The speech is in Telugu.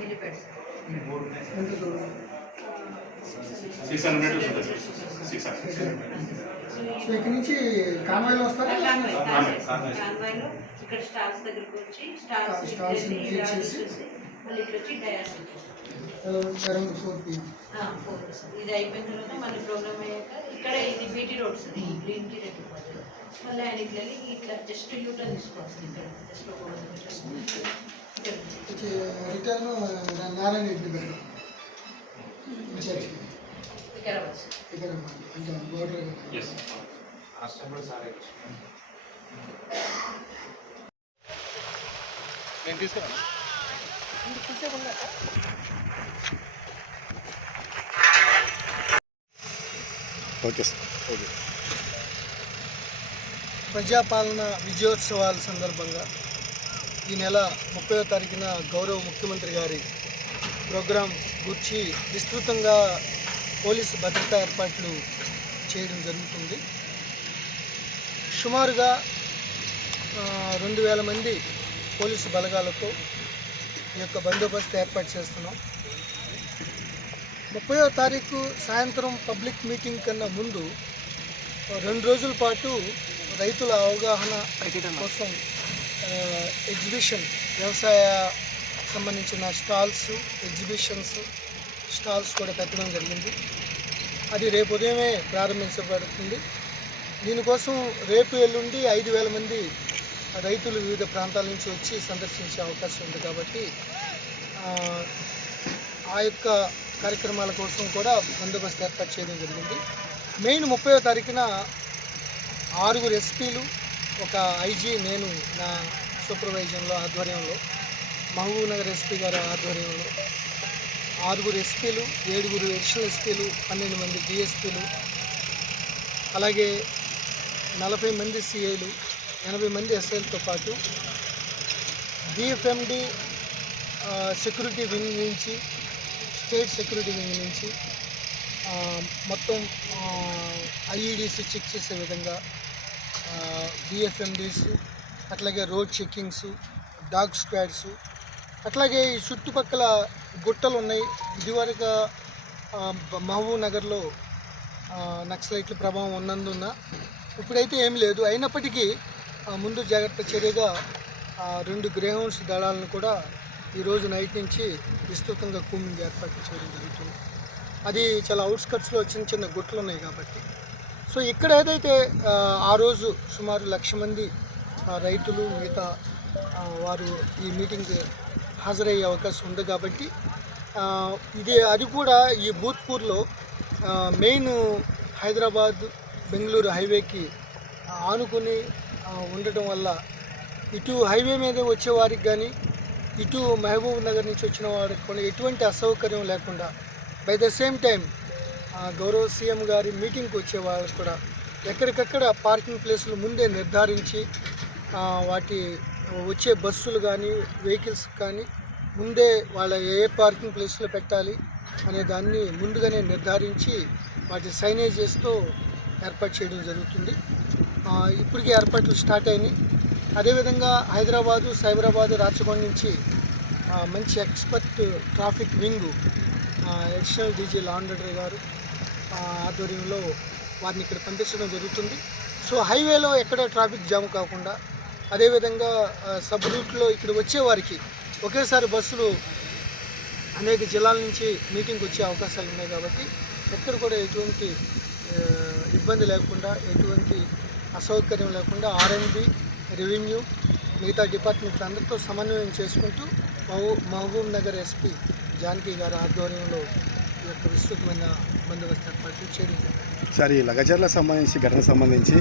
Helipad sir. ఎంత దూరం? 600 ఉంటుంది సార్. 600. సో ఇక్కడ నుంచి కాన్వాయ్లో వస్తారా? కాన్వాయ్లో ఇక్కడ స్టాల్స్ దగ్గరికి వచ్చి స్టాల్స్ చేసి మళ్ళీ ఇట్లా వచ్చి డయాస్ అరౌండ్ 4 PM. ఇది అయిపోయిన తర్వాత మళ్ళీ ప్రోగ్రామ్ అయ్యాక ఇక్కడ ఇది బీటీ రోడ్ సార్, ఈ గ్రీన్కి రెడ్ మధ్యలో మళ్ళీ ఆయన ఇట్లా ఇట్లా జస్ట్ యూటర్న్ తీసుకోవాలి సార్. ఇక్కడ జస్ట్ ఒక 100 మీటర్స్ రిటర్న్ నారాయణ రెడ్డి పెట్టాం వికారాబాద్ సార్. ఇక్కడ అంటే బోర్డర్ నేను తీసుకురా. Okay sir. ఓకే. ప్రజాపాలన విజయోత్సవాల సందర్భంగా ఈ నెల 30వ తారీఖున గౌరవ ముఖ్యమంత్రి గారి ప్రోగ్రాం గురించి విస్తృతంగా పోలీసు భద్రతా ఏర్పాట్లు చేయడం జరుగుతుంది. సుమారుగా 2000 మంది పోలీసు బలగాలతో ఈ యొక్క బందోబస్తు ఏర్పాటు చేస్తున్నాం. 30వ తారీఖు సాయంత్రం పబ్లిక్ మీటింగ్ కన్నా ముందు 2 రోజుల పాటు రైతుల అవగాహన కోసం ఎగ్జిబిషన్, వ్యవసాయ సంబంధించిన స్టాల్స్ కూడా పెట్టడం జరిగింది. అది రేపు ఉదయమే ప్రారంభించబడుతుంది. దీనికోసం రేపు ఎల్లుండి 5000 మంది రైతులు వివిధ ప్రాంతాల నుంచి వచ్చి సందర్శించే అవకాశం ఉంది. కాబట్టి ఆ యొక్క కార్యక్రమాల కోసం కూడా బందోబస్తు ఏర్పాటు చేయడం జరిగింది. మెయిన్ 30వ తారీఖున 6 ఎస్పీలు, ఒక ఐజీ, నేను నా సూపర్వైజన్లో ఆధ్వర్యంలో, మహబూబ్ నగర్ ఎస్పీ గారి ఆధ్వర్యంలో 6 ఎస్పీలు, 7 అడిషనల్ ఎస్పీలు, 12 మంది డిఎస్పీలు, అలాగే 40 మంది సిఐలు, 80 మంది ఎస్ఐలతో పాటు డిఎఫ్ఎండి సెక్యూరిటీ వింగ్ నుంచి, స్టేట్ సెక్యూరిటీ వింగ్ నుంచి మొత్తం ఐఈడీస్ చెక్ చేసే విధంగా డిఎఫ్ఎండీస్, అట్లాగే రోడ్ చెక్కింగ్స్, డాగ్ స్క్వాడ్స్, అట్లాగే ఈ చుట్టుపక్కల గుట్టలు ఉన్నాయి. ఇదివరకు మహబూబ్ నగర్లో నక్సలైట్ల ప్రభావం ఉన్నందున ఇప్పుడైతే ఏం లేదు. అయినప్పటికీ ముందు జాగ్రత్త చర్యగా 2 గ్రేహౌండ్స్ దళాలను కూడా ఈరోజు నైట్ నుంచి విస్తృతంగా కూమింగ్ ఏర్పాటు చేయడం జరుగుతుంది. అది చాలా అవుట్స్కట్స్లో చిన్న గుట్టలు ఉన్నాయి కాబట్టి. సో ఇక్కడ ఏదైతే ఆ రోజు సుమారు 1,00,000 మంది రైతులు, మిగతా వారు ఈ మీటింగ్ హాజరయ్యే అవకాశం ఉంది. కాబట్టి అది కూడా ఈ భూత్పూర్లో మెయిన్ హైదరాబాద్ బెంగళూరు హైవేకి ఆనుకుని ఉండటం వల్ల ఇటు హైవే మీద వచ్చేవారికి కానీ, ఇటు మహబూబ్ నగర్ నుంచి వచ్చిన వారికి కూడా ఎటువంటి అసౌకర్యం లేకుండా, బై ద సేమ్ టైం గౌరవ సీఎం గారి మీటింగ్కి వచ్చే వాళ్ళకి కూడా ఎక్కడికక్కడ పార్కింగ్ ప్లేసులు ముందే నిర్ధారించి, వాటి వచ్చే బస్సులు కానీ, వెహికల్స్ కానీ ముందే వాళ్ళ ఏ పార్కింగ్ ప్లేస్లో పెట్టాలి అనే దాన్ని ముందుగానే నిర్ధారించి వాటి సైనేజెస్తో ఏర్పాటు చేయడం జరుగుతుంది. ఇప్పటికీ ఏర్పాట్లు స్టార్ట్ అయినాయి. అదేవిధంగా హైదరాబాదు, సైబరాబాదు, రాచకొండ నుంచి మంచి expert traffic wing, additional DG law and order గారు ఆధ్వర్యంలో వారిని ఇక్కడ పంపించడం జరుగుతుంది. సో హైవేలో ఎక్కడ ట్రాఫిక్ జామ్ కాకుండా, అదేవిధంగా సబ్ రూట్లో ఇక్కడ వచ్చేవారికి ఒకేసారి బస్సులు అనేక జిల్లాల నుంచి మీటింగ్కి వచ్చే అవకాశాలు ఉన్నాయి. కాబట్టి ఎక్కడ కూడా ఎటువంటి ఇబ్బంది లేకుండా, ఎటువంటి అసౌకర్యం లేకుండా ఆర్ఎండ్బి, రెవెన్యూ, మిగతా డిపార్ట్మెంట్ అందరితో సమన్వయం చేసుకుంటూ మహబూబ్ నగర్ ఎస్పీ జానకి గారి ఆధ్వర్యంలో ఈ యొక్క విస్తృతమైన బందోబస్తు ఏర్పాట్లు చేయడం జరిగింది. సార్, ఈ లగజర్లకు సంబంధించి ఘటనకు సంబంధించి